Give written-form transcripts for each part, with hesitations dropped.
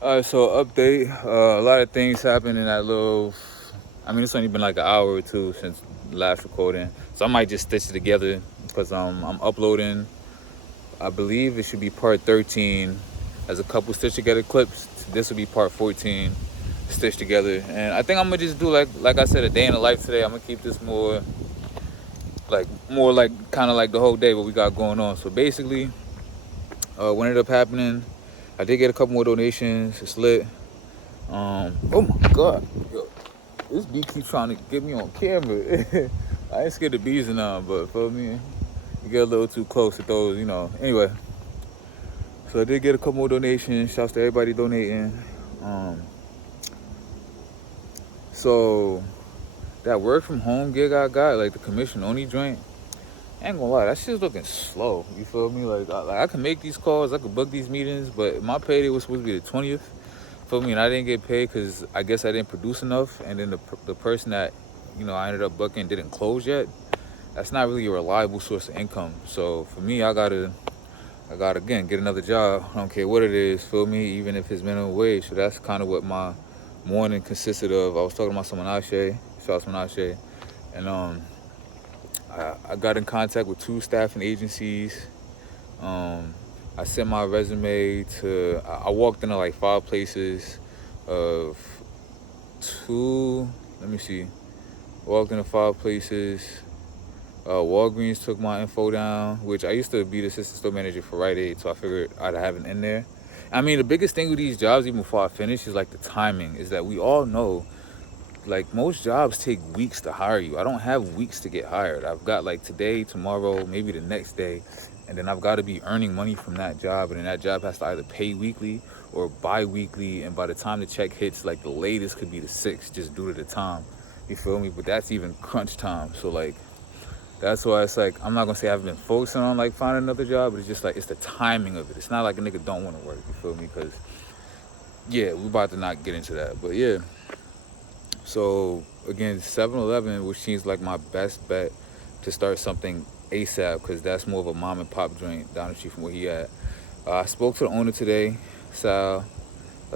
So update. A lot of things happened in that little. I mean, it's only been like an hour or two since last recording, so I might just stitch it together because I'm uploading. I believe it should be part 13 as a couple stitch together clips. This will be part 14 stitched together, and I think I'm gonna just do like I said, a day in the life today. I'm gonna keep this more like kind of like the whole day what we got going on. So basically, what ended up happening, I did get a couple more donations. It's lit. Oh my god, yo, this bee keeps trying to get me on camera. I ain't scared of bees and none, but for me, you get a little too close to those, you know. Anyway, so I did get a couple more donations. Shouts to everybody donating. Um, so that work from home gig I got, like the commission only joint, I ain't gonna lie, that shit's looking slow. You feel me? Like I can make these calls, I could book these meetings, but my payday was supposed to be the 20th. Feel me? And I didn't get paid because I guess I didn't produce enough, and then the person that I ended up booking didn't close yet. That's not really a reliable source of income. So for me, I gotta again get another job. I don't care what it is. Feel me? Even if it's minimum wage. So that's kind of what my morning consisted of. I was talking about someone Ashe, shout out to Ashe, and I got in contact with 2 staffing agencies. I sent my resume to. I walked into like 5 places. Of 2. Let me see. Walked into 5 places. Walgreens took my info down, which I used to be the assistant store manager for Rite Aid, so I figured I'd have it in there. I mean, the biggest thing with these jobs, even before I finish, is like the timing. Is that we all know, like most jobs take weeks to hire you. I don't have weeks to get hired. I've got like today, tomorrow, maybe the next day, and then I've got to be earning money from that job, and then that job has to either pay weekly or bi-weekly, and by the time the check hits, like the latest could be the 6th, just due to the time. You feel me? But that's even crunch time. So like that's why it's like I'm not gonna say I've been focusing on like finding another job, but it's just like it's the timing of it. It's not like a nigga don't want to work. You feel me? Because yeah, we about to not get into that, but yeah. So again, 7-Eleven, which seems like my best bet to start something ASAP, because that's more of a mom and pop joint down the street from where he at. I spoke to the owner today, Sal.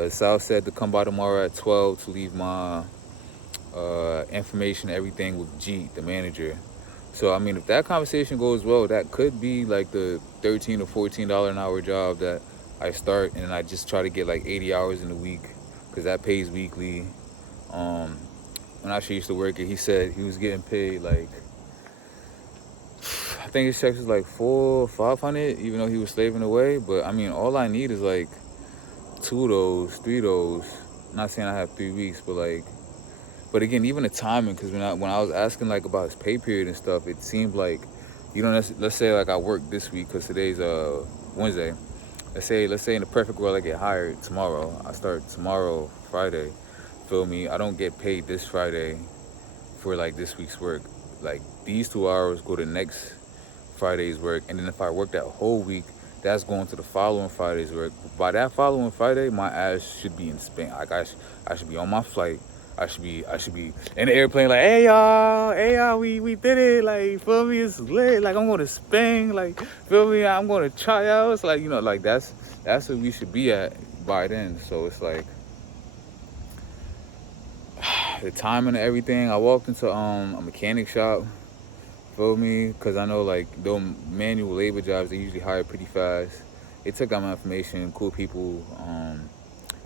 Sal said to come by tomorrow at 12 to leave my information, everything with G, the manager. So I mean, if that conversation goes well, that could be like the $13 or $14 an hour job that I start, and I just try to get like 80 hours in a week, because that pays weekly. When I actually used to work it, he said he was getting paid like, I think his checks was like 400 or 500, even though he was slaving away. But I mean, all I need is like 2 of those, 3 of those. I'm not saying I have 3 weeks, but like, but again, even the timing, because when I was asking like about his pay period and stuff, it seemed like, let's say like I work this week because today's Wednesday. Let's say in the perfect world I get hired tomorrow. I start tomorrow, Friday. Feel me? I don't get paid this Friday for like this week's work. Like these 2 hours go to next Friday's work, and then if I work that whole week, that's going to the following Friday's work. By that following Friday, my ass should be in Spain. Like I should be on my flight. I should be in the airplane like, hey y'all, we did it. Like, feel me, it's lit. Like I'm going to Spain. Like, feel me, I'm going to tryouts. Like, like that's what we should be at by then. So it's like the timing and everything. I walked into a mechanic shop. Feel me, because I know like those manual labor jobs, they usually hire pretty fast. They took out my information, cool people.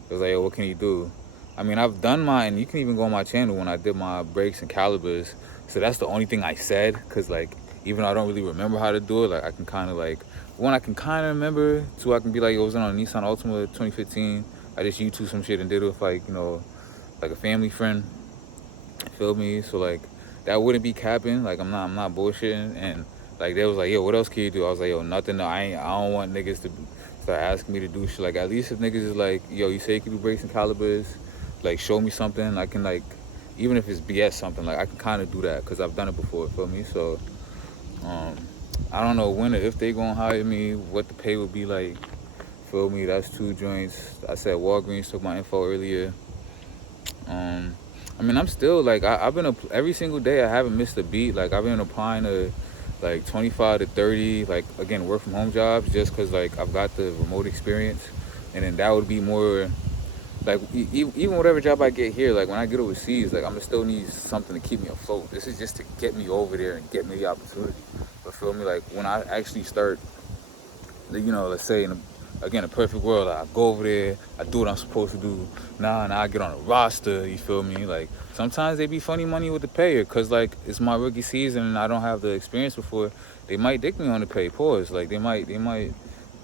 It was like, yo, what can you do? I mean, I've done mine. You can even go on my channel when I did my brakes and calibers. So that's the only thing I said, because like, even though I don't really remember how to do it, like I can kind of like, one, I can kind of remember. 2, I can be like, yo, I was on a Nissan Altima 2015. I just YouTube some shit and did it with like, like a family friend. Feel me? So like, that wouldn't be capping. Like I'm not bullshitting. And like they was like, yo, what else can you do? I was like, yo, nothing. I don't want niggas to start asking me to do shit. Like at least if niggas is like, yo, you say you can do brakes and calibers, like show me something. I can like, even if it's BS something, like I can kind of do that because I've done it before. Feel me? So I don't know when or if they gonna hire me, what the pay would be like. Feel me? That's 2 joints. I said Walgreens took my info earlier. I mean, I'm still like, I've been every single day. I haven't missed a beat. Like I've been applying to like 25 to 30, like again, work from home jobs, just because like I've got the remote experience, and then that would be more like even whatever job I get here, like when I get overseas, like I'm gonna still need something to keep me afloat. This is just to get me over there and get me the opportunity. But feel me, like when I actually start, let's say again a perfect world, I go over there, I do what I'm supposed to do. Now I get on a roster. You feel me? Like sometimes they be funny money with the payer, cause like it's my rookie season and I don't have the experience before. They might dick me on the pay. Pause. Like they might.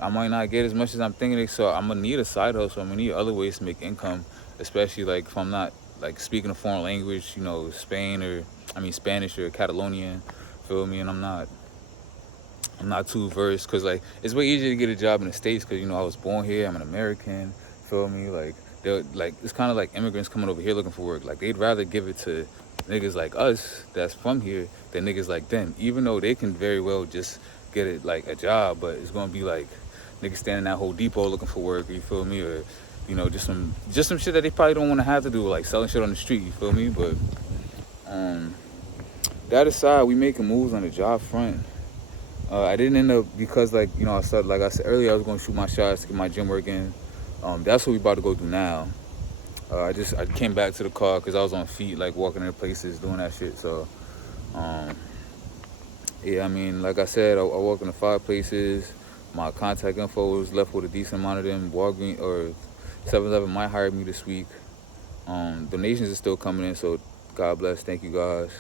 I might not get as much as I'm thinking. So I'm gonna need a side hustle. I'm gonna need other ways to make income, especially like if I'm not like speaking a foreign language, Spanish or Catalonian. Feel me? And I'm not too versed, because like it's way easier to get a job in the States because I was born here, I'm an American. Feel me? Like they're like, it's kind of like immigrants coming over here looking for work. Like they'd rather give it to niggas like us that's from here than niggas like them, even though they can very well just get it like a job, but it's gonna be like niggas standing at Home Depot looking for work. You feel me? Or just some shit that they probably don't want to have to do, like selling shit on the street. You feel me? But um that aside, we making moves on the job front. I didn't end up, because like I said, like I said earlier, I was going to shoot my shots to get my gym work in. That's what we about to go do now. I came back to the car because I was on feet, like walking into places doing that shit. So yeah, I mean, like I said, I walk into 5 places. My contact info was left with a decent amount of them. Walgreens or 7-Eleven might hire me this week. Donations are still coming in, so God bless. Thank you guys.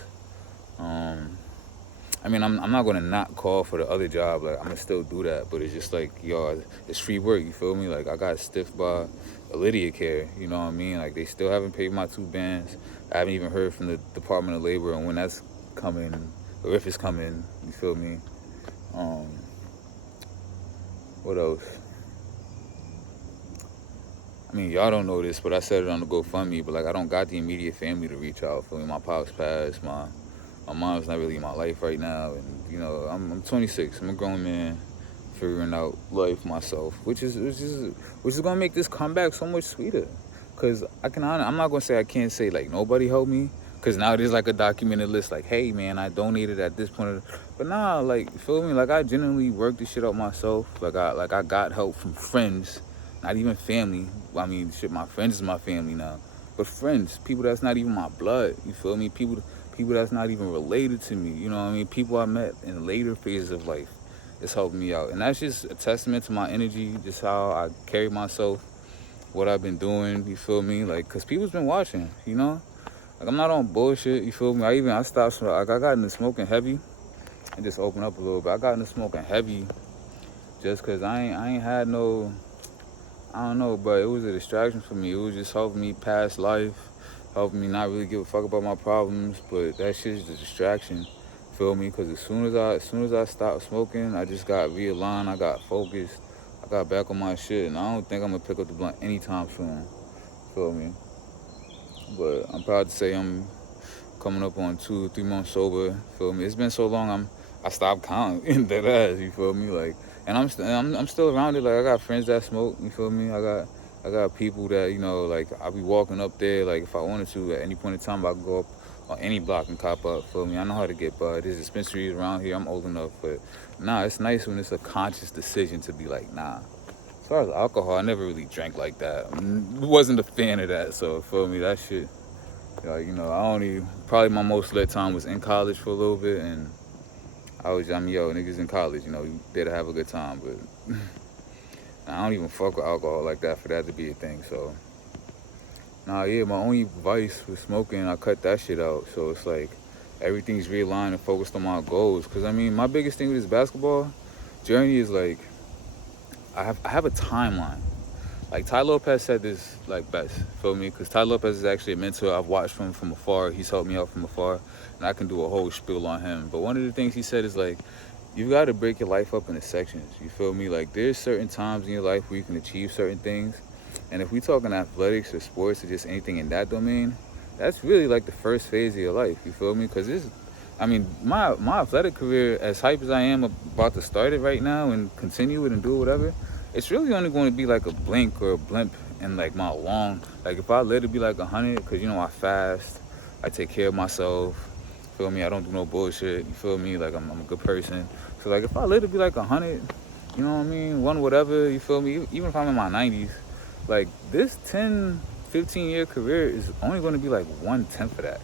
I mean, I'm not gonna not call for the other job. Like I'm gonna still do that, but it's just like, it's free work. You feel me? Like I got stiffed by Lydia Care. You know what I mean? Like they still haven't paid my 2 bands. I haven't even heard from the Department of Labor on when that's coming, or if it's coming. You feel me? What else? I mean, y'all don't know this, but I said it on the GoFundMe. But like, I don't got the immediate family to reach out. Feel me? My pops passed. My mom's not really in my life right now, and I'm 26. I'm a grown man, figuring out life myself, which is gonna make this comeback so much sweeter. Cause I'm not gonna say I can't say like nobody helped me, cause now there's like a documented list, like, hey man, I donated at this point, but nah, like, feel me? Like I genuinely worked this shit out myself. Like I got help from friends, not even family. I mean, shit, my friends is my family now, but friends, people that's not even my blood. You feel me? People that's not even related to me. You know what I mean? People I met in later phases of life. It's helping me out. And that's just a testament to my energy, just how I carry myself, what I've been doing, you feel me? Like, because people's been watching, Like, I'm not on bullshit, you feel me? I stopped, like, I got into smoking heavy. And just open up a little bit. I got into smoking heavy just because I ain't had no, I don't know, but it was a distraction for me. It was just helping me pass life, helping me not really give a fuck about my problems, but that shit is a distraction, feel me? Because as soon as I stopped smoking, I just got realigned, I got focused, I got back on my shit, and I don't think I'm gonna pick up the blunt anytime soon, feel me? But I'm proud to say I'm coming up on 2-3 months sober, feel me? It's been so long, I stopped counting that ass, you feel me? Like, and I'm still around it. Like I got friends that smoke, you feel me? I got people that, like I'll be walking up there, like if I wanted to at any point in time, I can go up on any block and cop up, feel me? I know how to get by. There's dispensaries around here, I'm old enough, but nah, it's nice when it's a conscious decision to be like, nah. As far as alcohol, I never really drank like that. Wasn't a fan of that, so feel me, that shit, probably my most lit time was in college for a little bit, and niggas in college, you there to have a good time, but I don't even fuck with alcohol like that for that to be a thing, so. Nah, yeah, my only vice was smoking, I cut that shit out, so it's like, everything's realigned and focused on my goals, because, I mean, my biggest thing with this basketball journey is, like, I have a timeline. Like, Ty Lopez said this, like, best, feel me? Because Ty Lopez is actually a mentor. I've watched him from afar. He's helped me out from afar, and I can do a whole spiel on him. But one of the things he said is, like, you got to break your life up into sections, you feel me? Like, there's certain times in your life where you can achieve certain things, and if we talking athletics or sports or just anything in that domain, that's really, like, the first phase of your life, you feel me? Because my athletic career, as hype as I am about to start it right now and continue it and do whatever, it's really only going to be like a blink or a blimp in like my long, like if I let it be like 100, because I fast, I take care of myself, feel me? I don't do no bullshit, you feel me? Like I'm a good person. So like if I let it be like 100, you know what I mean? One whatever, you feel me? Even if I'm in my 90s, like this 10 15-year career is only going to be like 1/10 of that,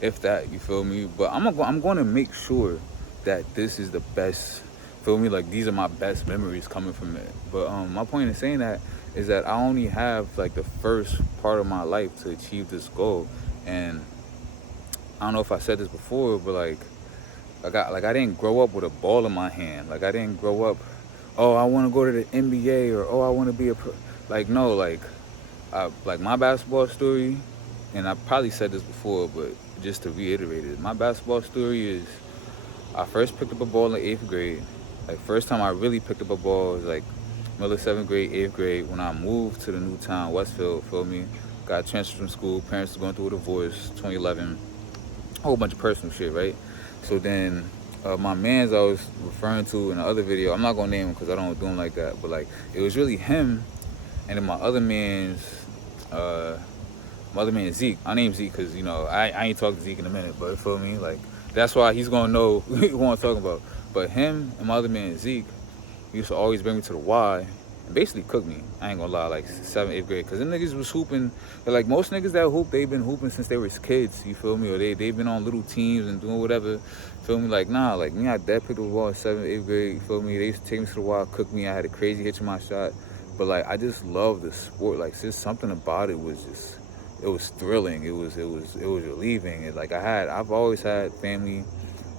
if that. You feel me? But I'm going to make sure that this is the best. Feel me? Like these are my best memories coming from it. But my point in saying that is that I only have like the first part of my life to achieve this goal, and I don't know if I said this before, but like I didn't grow up with a ball in my hand. Like I didn't grow up, oh, I want to go to the NBA, or oh, I want to be a pro. Like no, like my basketball story, and I probably said this before, but just to reiterate it, my basketball story is I first picked up a ball in 8th grade. Like first time I really picked up a ball was like middle of 7th grade, 8th grade, when I moved to the new town, Westfield. Feel me? Got transferred from school. Parents were going through a divorce, 2011. A whole bunch of personal shit, right? So then my mans I was referring to in the other video, I'm not gonna name him because I don't do him like that, but like it was really him, and then my other man Zeke. I named Zeke because you know I ain't talked to Zeke in a minute, but you feel me? Like that's why he's gonna know who I'm talking about. But him and my other man Zeke used to always bring me to the Y and basically cook me. I ain't gonna lie, like 7th, 8th grade, because them niggas was hooping. Like most niggas that hoop, they've been hooping since they were kids, you feel me? Or they've been on little teams and doing whatever, feel me? Like, nah, like me, I dad picked up the ball in 7th, 8th grade, you feel me? They used to take me to the Y, cook me. I had a crazy hitch in my shot. But like, I just love the sport. Like, just something about it was just, it was thrilling. It was relieving. And like I've always had family,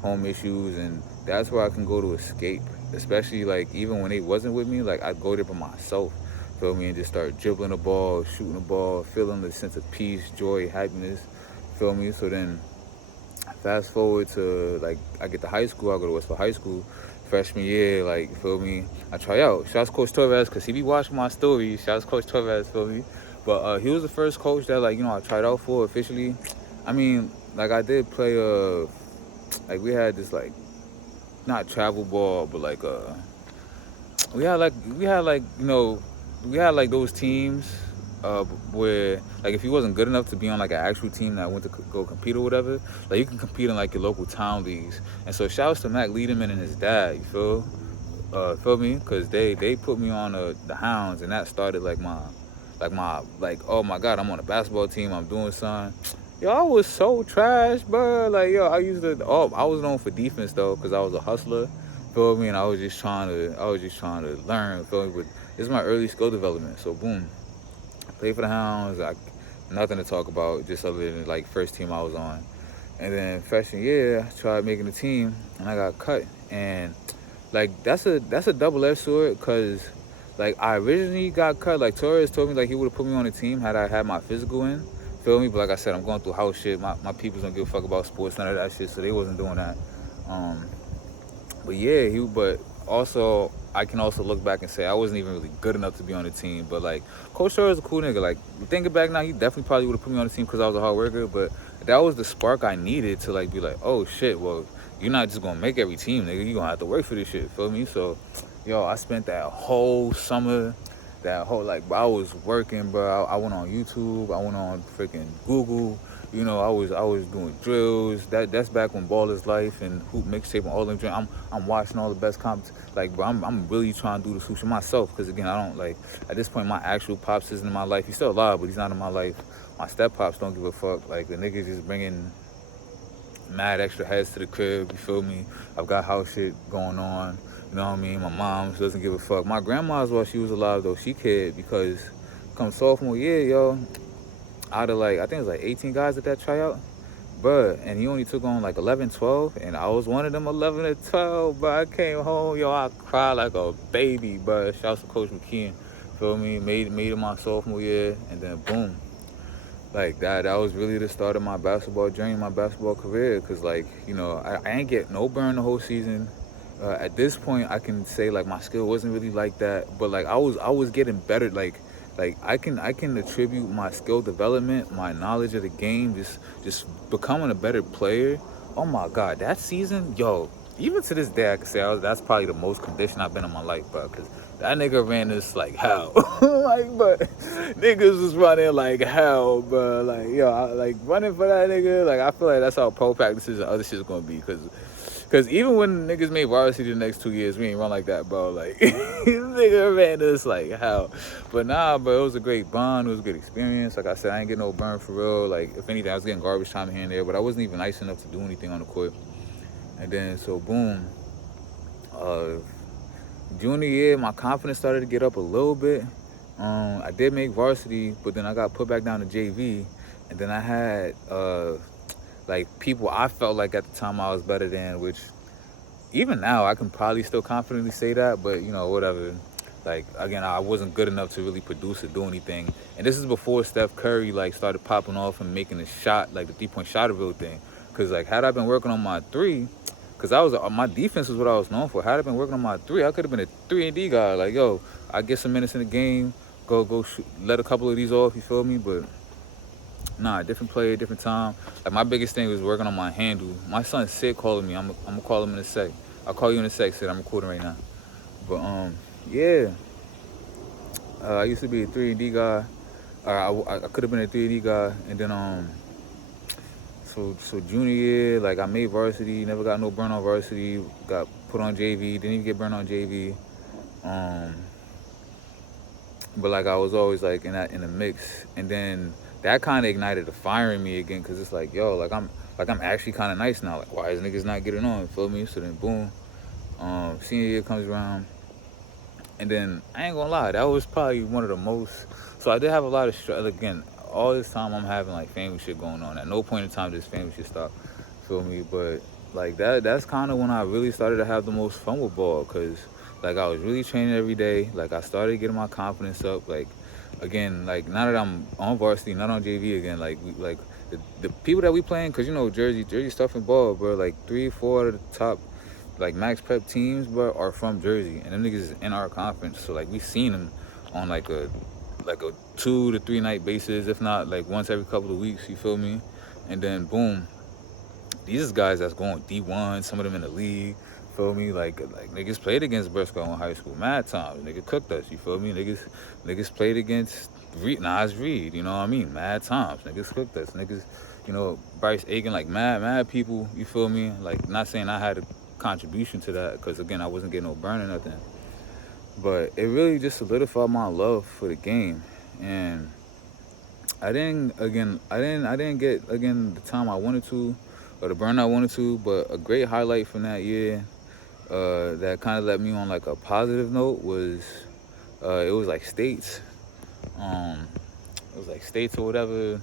home issues, and that's where I can go to escape. Especially like even when they wasn't with me, like I'd go there by myself, feel me, and just start dribbling the ball, shooting the ball, feeling the sense of peace, joy, happiness, feel me. So then fast forward to like I get to high school, I go to Westfield High School, freshman year, like feel me, I try out. Shouts Coach Torres, cause he be watching my stories. Shouts Coach Torres, feel me. But he was the first coach that like, you know, I tried out for officially. I mean, like I did play like we had this like not travel ball, but like we had like you know, we had like those teams where like if you wasn't good enough to be on like an actual team that went to go compete or whatever, like you can compete in like your local town leagues. And so shouts to Mac Liederman and his dad, you feel me, because they put me on the Hounds, and that started like my oh my god, I'm on a basketball team, I'm doing something. Yo, I was so trash, bro. Like, yo, I was known for defense though, cause I was a hustler, feel me, and I was just trying to learn, feel me. But this is my early skill development. So boom, I played for the Hounds. Nothing to talk about, just other than like first team I was on. And then freshman year, I tried making the team, and I got cut. And like that's a double-edged sword, cause like I originally got cut. Like Torres told me like he would have put me on the team had I had my physical in. Feel me? But like I said, I'm going through house shit. My peoples don't give a fuck about sports, none of that shit, so they wasn't doing that. But yeah, but also I can also look back and say I wasn't even really good enough to be on the team. But like Coach Torres is a cool nigga. Like thinking back now, he definitely probably would have put me on the team because I was a hard worker. But that was the spark I needed to like be like, oh shit, well you're not just gonna make every team, nigga. You gonna have to work for this shit. Feel me? So, yo, I spent that whole summer. Like, I was working, bro. I went on YouTube. I went on freaking Google. You know, I was doing drills. That's back when Ball is Life and Hoop Mixtape and all them drills. I'm watching all the best comps. Like, bro, I'm really trying to do the sushi myself. Because, again, I don't, like, at this point, my actual pops isn't in my life. He's still alive, but he's not in my life. My step pops don't give a fuck. Like, the niggas just bringing mad extra heads to the crib. You feel me? I've got house shit going on. You know what I mean? My mom, she doesn't give a fuck. My grandma's, while she was alive, though, she cared because come sophomore year, yo, out of like, I think it was like 18 guys at that tryout, bruh, and he only took on like 11, 12, and I was one of them 11 or 12, but I came home, yo, I cried like a baby, bruh. Shouts to Coach McKeon, feel me? Made it my sophomore year, and then boom. Like that was really the start of my basketball journey, my basketball career, because like, you know, I ain't get no burn the whole season. At this point, I can say like my skill wasn't really like that, but like I was getting better. Like I can attribute my skill development, my knowledge of the game, just becoming a better player. Oh my God, that season, yo, even to this day, I can say that's probably the most conditioned I've been in my life, bro. Cause that nigga ran this like hell, like, but niggas was running like hell, bro. Like, yo, like running for that nigga, like I feel like that's how pro practices and other shit's gonna be, cause Cause even when niggas made varsity the next 2 years, we ain't run like that, bro. Like nigga ran us like how. But nah, bro, it was a great bond. It was a good experience. Like I said, I ain't getting no burn for real. Like if anything, I was getting garbage time here and there, but I wasn't even nice enough to do anything on the court. And then so boom, junior year, my confidence started to get up a little bit. I did make varsity, but then I got put back down to JV, and then I had like people I felt like at the time I was better than, which even now I can probably still confidently say that, but you know, whatever. Like again, I wasn't good enough to really produce or do anything. And this is before Steph Curry like started popping off and making a shot, like the 3-point shot real thing. Cause like had I been working on my three, cause I was my defense was what I was known for. Had I been working on my three, I could have been a 3-and-D guy. Like yo, I get some minutes in the game, go shoot, let a couple of these off. You feel me? But nah, different player, different time. Like my biggest thing was working on my handle. My son Sid calling me. I'm gonna call him in a sec. I'll call you in a sec, Sid. I'm recording right now. But yeah. I used to be a 3-and-D guy. I could have been a 3-and-D guy, and then so junior year, like I made varsity, never got no burn on varsity. Got put on JV, didn't even get burned on JV. But like I was always like in the mix, and then that kind of ignited the fire in me again, cause it's like yo, like I'm actually kind of nice now. Like why is niggas not getting on? Feel me? So then boom, senior year comes around. And then, I ain't gonna lie, that was probably one of the most... So I did have a lot of... Again, all this time I'm having, like, family shit going on. At no point in time this family shit stopped. Feel me? But, like, that's kind of when I really started to have the most fun with ball. Because, like, I was really training every day. Like, I started getting my confidence up. Like, again, like, now that I'm on varsity, not on JV again, like, the people that we playing... Because, you know, Jersey stuff and ball, bro. Like, 3-4 of the top... like max prep teams, bro, are from Jersey, and them niggas is in our conference. So like we seen them on like a 2 to 3 night basis, if not like once every couple of weeks. You feel me? And then boom, these is guys that's going D1, some of them in the league. Feel me? Like niggas played against Briscoe in high school, mad times. Niggas cooked us. You feel me? Niggas played against Nas Reed. You know what I mean? Mad times. Niggas cooked us. Niggas, you know, Bryce Aiken, like mad people. You feel me? Like not saying I had a contribution to that, because again I wasn't getting no burn or nothing, but it really just solidified my love for the game. And I didn't get again the time I wanted to or the burn I wanted to, but a great highlight from that year that kind of led me on like a positive note was it was like states. It was like states or whatever,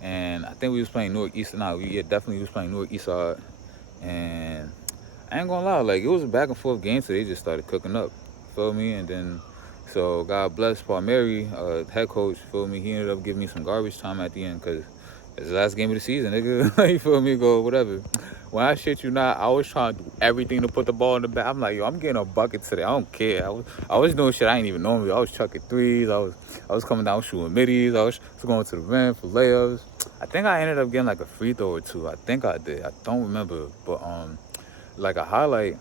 and I think we was playing Newark East. Definitely was playing Newark Eastside, and I ain't gonna lie, like it was a back and forth game, so they just started cooking up. Feel me? And then, so God bless Paul Mary, head coach. Feel me? He ended up giving me some garbage time at the end, cause it's the last game of the season, nigga. You feel me? Go whatever. When I shit you not, I was trying to do everything to put the ball in the back. I'm like, yo, I'm getting a bucket today. I don't care. I was doing shit I ain't even normally. I was chucking threes. I was coming down shooting middies. I was going to the rim for layups. I think I ended up getting like a free throw or two. I think I did. I don't remember, but like a highlight,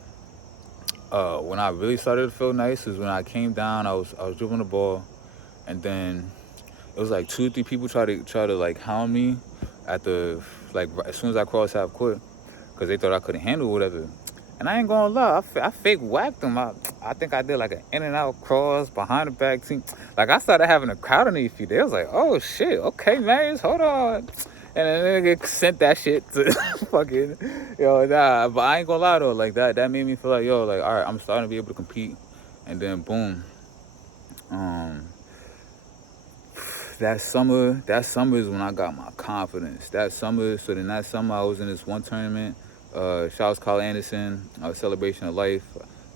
when I really started to feel nice was when I came down. I was dribbling the ball, and then it was like 2 or 3 people try to like hound me at the like as soon as I crossed half court, because they thought I couldn't handle whatever. And I ain't gonna lie, I fake whacked them. I think I did like an in and out cross behind the back team. Like I started having a crowd on their feet. They was like, oh shit, okay, Marius, hold on. And then nigga sent that shit to fucking, yo, nah. But I ain't gonna lie though, like that made me feel like, yo, like, all right, I'm starting to be able to compete. And then boom, that summer is when I got my confidence. That summer I was in this one tournament, Charles Carl Anderson, Celebration of Life.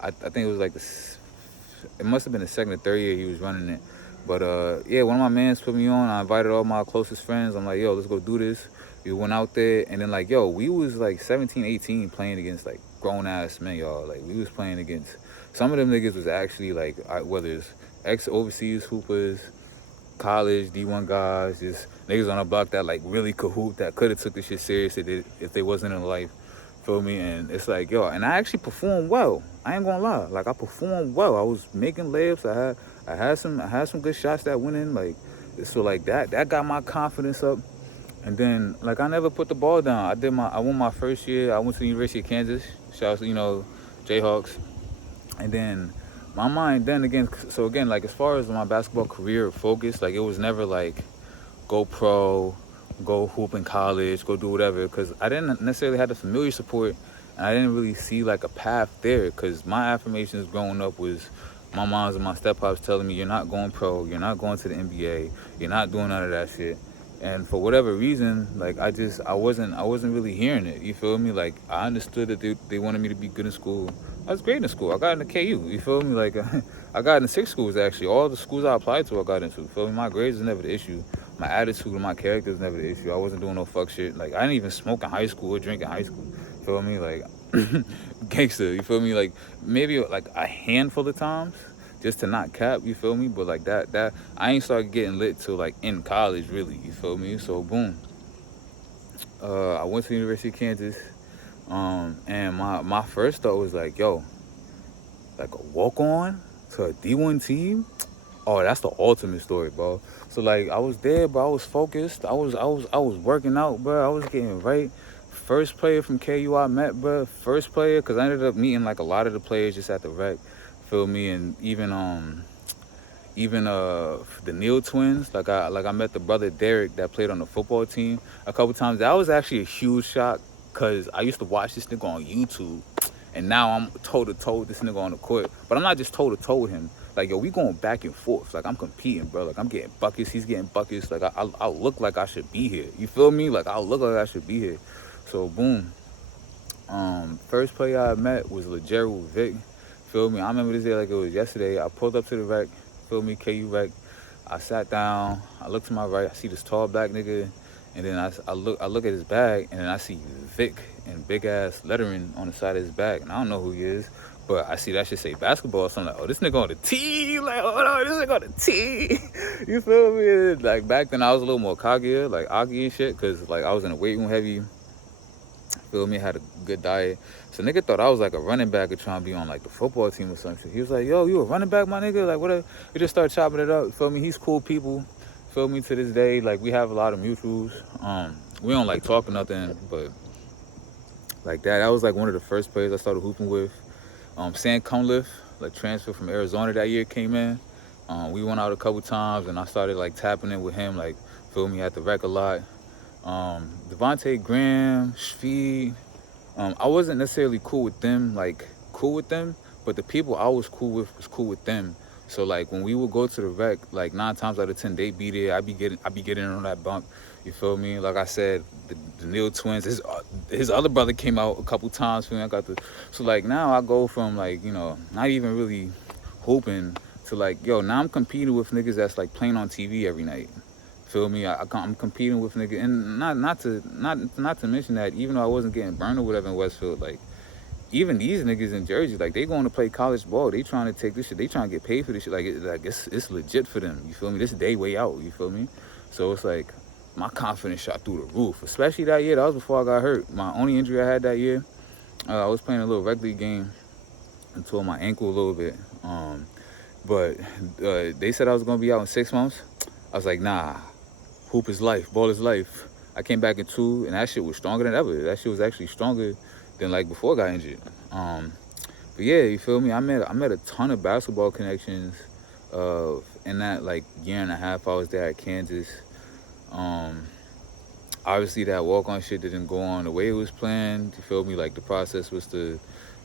I think it was like it must have been the 2nd or 3rd year he was running it. But yeah, one of my mans put me on. I invited all my closest friends. I'm like, yo, let's go do this. We went out there, and then like, yo, we was like 17, 18 playing against like grown ass men, y'all. Like we was playing against some of them niggas was actually like whether it's ex-overseas hoopers, college D1 guys, just niggas on the block that like really could hoop, that could have took this shit serious if they wasn't in life. Feel me? And it's like, yo, and I actually performed well. I ain't gonna lie, like I performed well. I was making layups. I had some good shots that went in. Like, so like that got my confidence up. And then, like, I never put the ball down. I won my first year. I went to the University of Kansas. Shout out to, Jayhawks. And then my mind then again, so again, like, as far as my basketball career focus, like, it was never like go pro, go hoop in college, go do whatever, because I didn't necessarily have the familiar support, and I didn't really see like a path there, because my affirmations growing up was my moms and my step-pops telling me, you're not going pro, you're not going to the NBA, you're not doing none of that shit. And for whatever reason, like, I wasn't really hearing it. You feel me? Like, I understood that they wanted me to be good in school. I was great in school. I got into KU. You feel me? Like, I got into 6 schools actually. All the schools I applied to, I got into. You feel me? My grades was never the issue. My attitude and my character was never the issue. I wasn't doing no fuck shit. Like, I didn't even smoke in high school or drink in high school. You feel me? Like, gangster. You feel me? Like, maybe like a handful of times, just to not cap, you feel me? But like that I ain't started getting lit till like in college, really, you feel me? So boom, I went to the University of Kansas, and my first thought was like, yo, like a walk on to a D1 team. Oh, that's the ultimate story, bro. So like, I was there, but I was focused. I was working out, bro. I was getting right. First player from KU I met, bro. First player, cause I ended up meeting like a lot of the players just at the rec. Feel me? And even the Neal twins. Like I met the brother Derek that played on the football team a couple times. That was actually a huge shock, cause I used to watch this nigga on YouTube, and now I'm toe to toe with this nigga on the court. But I'm not just toe to toe with him. Like, yo, we going back and forth. Like, I'm competing, bro. Like, I'm getting buckets, he's getting buckets. Like, I look like I should be here. You feel me? Like, I look like I should be here. So boom. First player I met was LeGerald Vic. Feel me? I remember this day like it was yesterday. I pulled up to the rec. Feel me? KU rec. I sat down. I look to my right. I see this tall black nigga, and then I look at his bag, and then I see Vic and big ass lettering on the side of his bag, and I don't know who he is. But I see that shit say basketball, so I'm like, oh, this nigga on the tee. Like, oh no, this nigga on the tee. You feel me? Like, back then I was a little more coggy, like Augie and shit, because like I was in a weight room heavy. Feel me? Had a good diet. So nigga thought I was like a running back or trying to be on like the football team or some shit. He was like, yo, you a running back, my nigga? Like, what? We just started chopping it up. Feel me? He's cool people. Feel me? To this day, like, we have a lot of mutuals. We don't like talk or nothing, but like that was like one of the first players I started hooping with. Sam Cunliffe, like, transfer from Arizona that year, came in. We went out a couple times, and I started like tapping in with him, like, feel me, at the rec a lot. Devontae Graham, Speed. I wasn't necessarily cool with them, but the people I was cool with them. So like, when we would go to the rec, like 9 times out of 10 they be there. I be getting on that bump. You feel me? Like I said, the Neal twins. His other brother came out a couple times for me. So like, now I go from like, not even really hooping to like, yo, now I'm competing with niggas that's like playing on TV every night. Feel me? I'm competing with niggas, and not to mention that even though I wasn't getting burned or whatever in Westfield, like, even these niggas in Jersey, like, they going to play college ball. They trying to take this shit. They trying to get paid for this shit. Like, it's legit for them. You feel me? This is their way out. You feel me? So it's like, my confidence shot through the roof. Especially that year. That was before I got hurt. My only injury I had that year, I was playing a little rec league game and tore my ankle a little bit. But they said I was gonna be out in 6 months. I was like, nah. Hoop is life. Ball is life. I came back in 2, and that shit was stronger than ever. That shit was actually stronger than like before I got injured. But yeah, you feel me? I met a ton of basketball connections in that like year and a half I was there at Kansas. Obviously that walk-on shit didn't go on the way it was planned. You feel me? Like, the process was to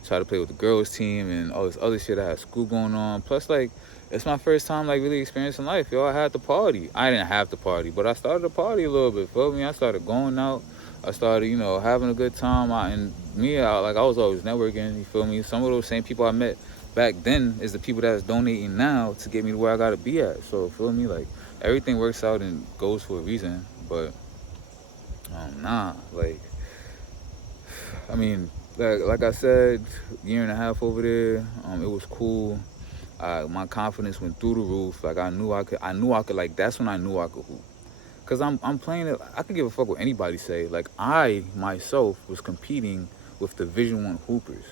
try to play with the girls team and all this other shit. I had school going on. Plus, like, it's my first time like really experiencing life. Yo, I had to party. I didn't have to party, but I started to party a little bit. Feel me? I started going out. I started, having a good time. I was always networking. You feel me? Some of those same people I met back then is the people that's donating now to get me to where I gotta be at. So, feel me? Like, everything works out and goes for a reason. But like, I mean, like I said, year and a half over there, it was cool. My confidence went through the roof. Like, I knew I could, like, that's when I knew I could hoop. Cause I'm playing it, I could give a fuck what anybody say. Like, I myself was competing with Division I hoopers.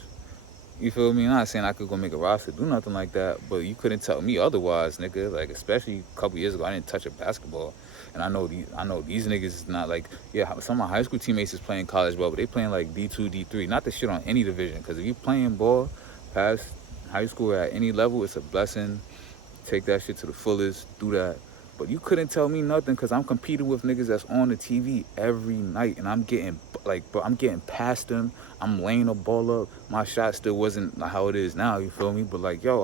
You feel me? I'm not saying I could go make a roster, do nothing like that, but you couldn't tell me otherwise, nigga. Like, especially a couple years ago, I didn't touch a basketball. And I know these niggas is not like, yeah, some of my high school teammates is playing college ball, but they playing like D2, D3. Not the shit on any division, because if you playing ball past high school at any level, it's a blessing. Take that shit to the fullest, do that. But you couldn't tell me nothing, because I'm competing with niggas that's on the TV every night, and I'm getting, like, bro, I'm getting past them. I'm laying the ball up. My shot still wasn't how it is now, you feel me? But, like, yo,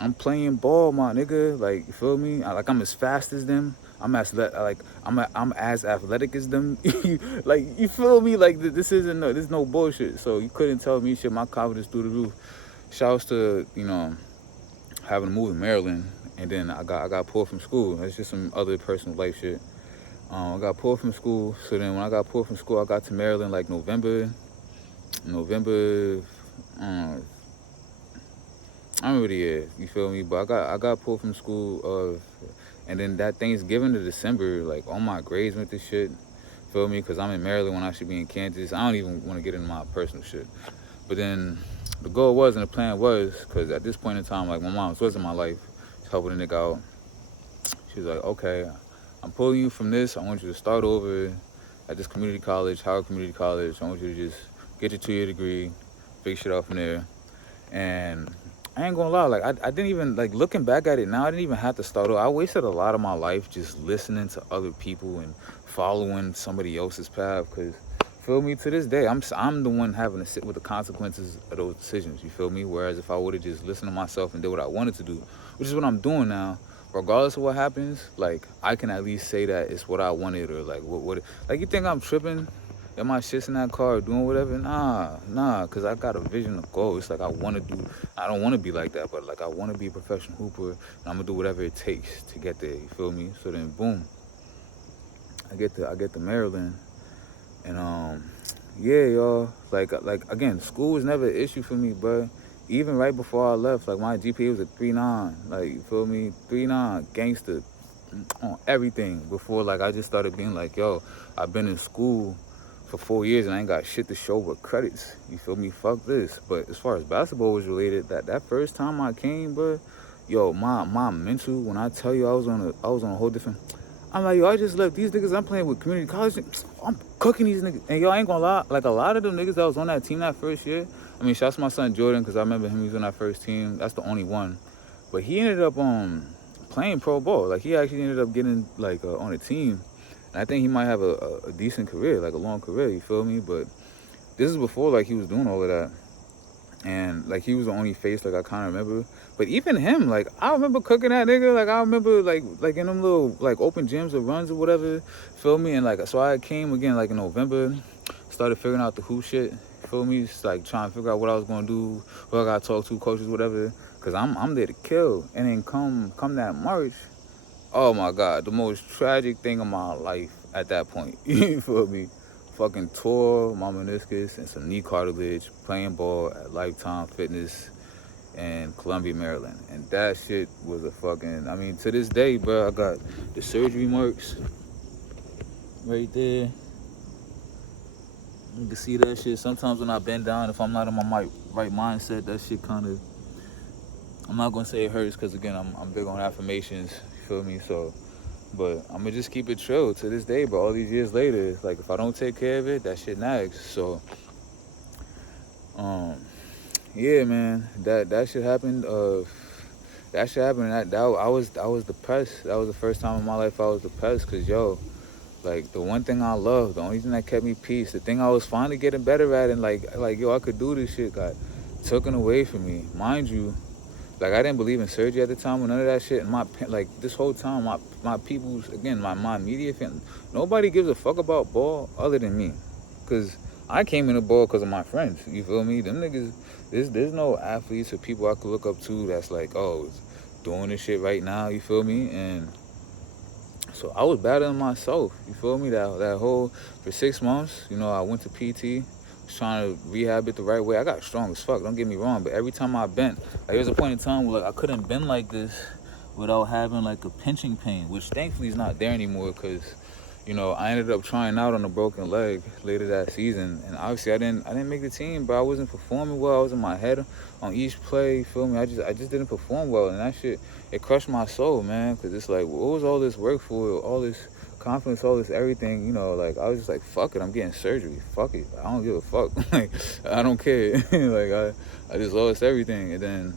I'm playing ball, my nigga. Like, you feel me? I'm as fast as them. I'm as athletic as them. Like, you feel me? Like, there's no bullshit. So you couldn't tell me shit. My confidence through the roof. Shouts to, having to move to Maryland, and then I got pulled from school. That's just some other personal life shit. I got pulled from school. So then when I got pulled from school, I got to Maryland like November. I don't remember the year, you feel me? But I got pulled from school, and then that Thanksgiving to December, like, all my grades went to shit, feel me? Because I'm in Maryland when I should be in Kansas. I don't even want to get into my personal shit. But then the goal was, and the plan was, because at this point in time, like, my mom was in my life, she's helping a nigga out. She was like, okay, I'm pulling you from this. I want you to start over at this community college, Howard Community College. I want you to just get your 2-year degree, figure shit out from there. And I ain't gonna lie, like, I didn't even, like, looking back at it now, I didn't even have to start over. I wasted a lot of my life just listening to other people and following somebody else's path, because, feel me, to this day, I'm the one having to sit with the consequences of those decisions, you feel me? Whereas if I would have just listened to myself and did what I wanted to do, which is what I'm doing now, regardless of what happens, like, I can at least say that it's what I wanted, or, like, what like, you think I'm tripping? Am I shits in that car doing whatever? Nah, because I got a vision, a goal. It's like I don't want to be like that, but, like, I want to be a professional hooper, and I'm going to do whatever it takes to get there, you feel me? So then, boom, I get to Maryland, and, yeah, y'all, like, again, school was never an issue for me, but even right before I left, like, my GPA was a 3.9, like, you feel me? 3.9, gangster, on everything. Before, like, I just started being like, yo, I've been in school for 4 years and I ain't got shit to show but credits, you feel me? Fuck this. But as far as basketball was related, that first time I came, bro, yo, my mental, when I tell you I was on a whole different, I'm like, yo, I just left these niggas I'm playing with community college, I'm cooking these niggas. And yo, I ain't gonna lie, like, a lot of them niggas that was on that team that first year, I mean, shouts to my son Jordan, because I remember him, he was on that first team. That's the only one. But he ended up playing pro ball. Like, he actually ended up getting, like, on a team. And I think he might have a decent career, like a long career, you feel me? But this is before, like, he was doing all of that. And, like, he was the only face, like, I kind of remember. But even him, like, I remember cooking that nigga. Like, I remember, like in them little, like, open gyms or runs or whatever, feel me? And, like, so I came again, like, in November, started figuring out the hoop shit, feel me? Just, like, trying to figure out what I was going to do, who I got to talk to, coaches, whatever. Because I'm there to kill. And then come that March, oh, my God, the most tragic thing of my life at that point, you feel me? Fucking tore my meniscus and some knee cartilage playing ball at Lifetime Fitness in Columbia, Maryland. And that shit was a fucking, I mean, to this day, bro, I got the surgery marks right there. You can see that shit. Sometimes when I bend down, if I'm not in my right mindset, that shit kind of, I'm not going to say it hurts, because, again, I'm big on affirmations, you feel me? So, but I'm going to just keep it chill to this day, but all these years later, it's like, if I don't take care of it, that shit nags. So, yeah, man, that shit happened. That shit happened, and I was depressed. That was the first time in my life I was depressed, because, yo, like, the one thing I loved, the only thing that kept me peace, the thing I was finally getting better at, and, like, yo, I could do this shit, got taken away from me. Mind you, like, I didn't believe in surgery at the time or none of that shit. And like, this whole time, my people's, again, my immediate family, nobody gives a fuck about ball other than me. Because I came into ball because of my friends, you feel me? Them niggas, there's no athletes or people I could look up to that's like, oh, doing this shit right now, you feel me? And so I was battling myself, you feel me? That whole, for 6 months, you know, I went to PT, was trying to rehab it the right way. I got strong as fuck, don't get me wrong, but every time I bent, like, there was a point in time where, like, I couldn't bend like this without having, like, a pinching pain, which thankfully is not there anymore, because, I ended up trying out on a broken leg later that season, and obviously I didn't make the team, but I wasn't performing well. I was in my head on each play. You feel me? I just didn't perform well, and that shit, it crushed my soul, man. Cause it's like, what was all this work for? All this confidence, all this everything. Like I was just like, fuck it, I'm getting surgery. Fuck it, I don't give a fuck. Like I don't care. Like I just lost everything, and then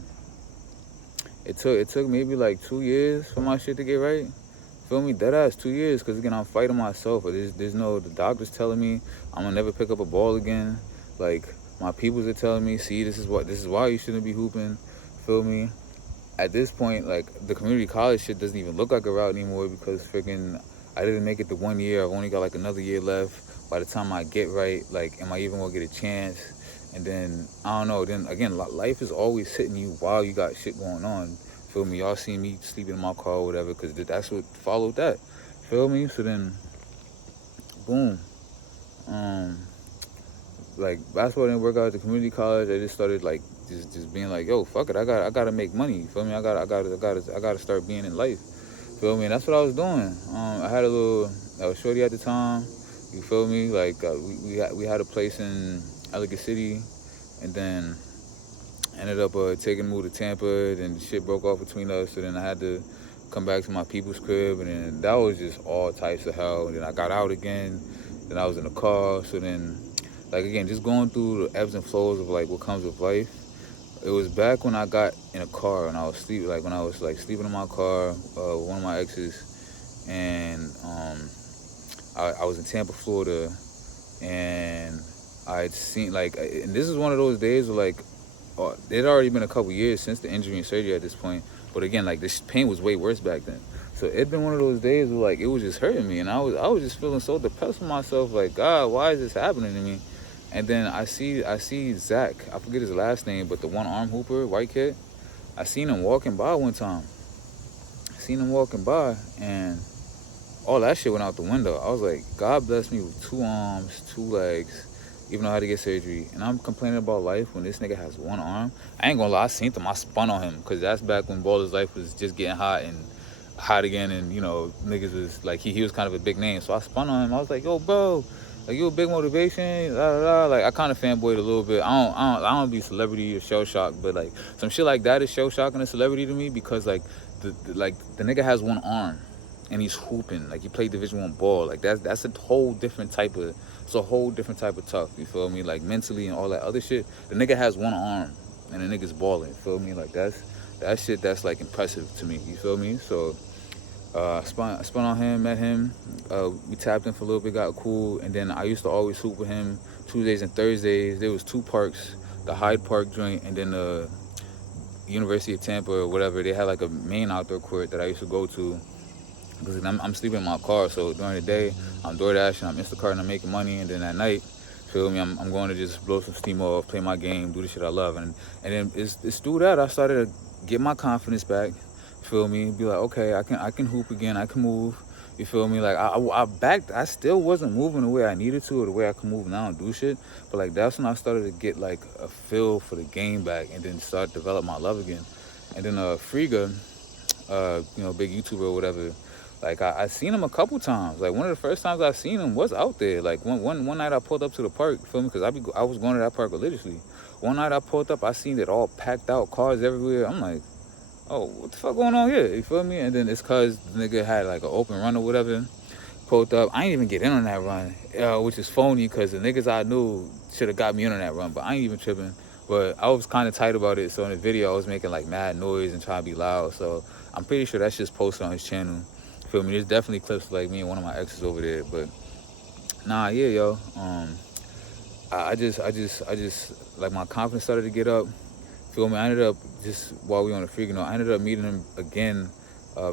it took maybe like 2 years for my shit to get right. Feel me? Dead ass 2 years, because again, I'm fighting myself. But there's no, the doctor's telling me I'm gonna never pick up a ball again. Like, my peoples are telling me, see, this is why you shouldn't be hooping. Feel me? At this point, like, the community college shit doesn't even look like a route anymore, because freaking I didn't make it the 1 year. I've only got like another year left. By the time I get right, like, am I even gonna get a chance? And then I don't know. Then again, life is always hitting you while you got shit going on. Feel me? Y'all seen me sleeping in my car or whatever, because that's what followed that. Feel me? So then, boom. Like, basketball didn't work out at the community college. I just started like just being like, yo, fuck it. I gotta make money. Feel me? I gotta start being in life. Feel me? And that's what I was doing. I was shorty at the time. You feel me? Like, we had a place in Ellicott City, and then ended up taking a move to Tampa. Then shit broke off between us, so then I had to come back to my people's crib, and then that was just all types of hell. And then I got out again. Then I was in the car. So then, like, again, just going through the ebbs and flows of like what comes with life. It was back when I got in a car and I was sleeping, like when I was like sleeping in my car with one of my exes, and I was in Tampa, Florida, and I had seen like, and this is one of those days where like, it had already been a couple years since the injury and surgery at this point, but again, like, this pain was way worse back then. So it'd been one of those days where like it was just hurting me, and I was just feeling so depressed with myself, like, God, why is this happening to me? And then I see Zach, I forget his last name, but the one arm hooper, white kid. I seen him walking by one time. And all that shit went out the window. I was like, God bless me with 2 arms, 2 legs, even though I had to get surgery. And I'm complaining about life when this nigga has 1 arm. I ain't gonna lie, I seen him, I spun on him, because that's back when Baller's Life was just getting hot again, and niggas was like, he was kind of a big name. So I spun on him. I was like, yo, bro, like, you a big motivation, like, I kind of fanboyed a little bit. I don't be celebrity or shell shocked, but like some shit like that is shell shocking a celebrity to me, because like the nigga has 1 arm and he's hooping, like he played Division 1 ball. Like that's a whole different type of tough. You feel me? Like mentally and all that other shit. The nigga has 1 arm and the nigga's balling. Feel me? Like that shit, that's like impressive to me. You feel me? So. Spun on him, met him. We tapped in for a little bit, got cool, and then I used to always hoop with him Tuesdays and Thursdays. There was 2 parks, the Hyde Park joint, and then the University of Tampa or whatever. They had like a main outdoor court that I used to go to, because I'm sleeping in my car. So during the day, I'm DoorDashing, I'm Instacart, and I'm making money, and then at night, feel me, I'm going to just blow some steam off, play my game, do the shit I love, and then it's through that I started to get my confidence back. Feel me? Be like, okay, I can hoop again. I can move. You feel me? Like I still wasn't moving the way I needed to, or the way I can move now and do shit. But like that's when I started to get like a feel for the game back, and then start to develop my love again. And then Friga, big YouTuber or whatever. Like I seen him a couple times. Like one of the first times I seen him was out there. Like one night I pulled up to the park. Feel me? Because I was going to that park religiously. One night I pulled up, I seen it all packed out, cars everywhere. I'm like, oh, what the fuck going on here? You feel me? And then it's cause the nigga had like an open run or whatever. Pulled up. I ain't even get in on that run, which is phony, because the niggas I knew should have got me in on that run, but I ain't even tripping. But I was kind of tight about it, so in the video I was making like mad noise and trying to be loud. So I'm pretty sure that's just posted on his channel. Feel me? There's definitely clips of, like, me and one of my exes over there. But nah, yeah, yo. I just like, my confidence started to get up. Feel me? I ended up, just while we on the freak, I ended up meeting him again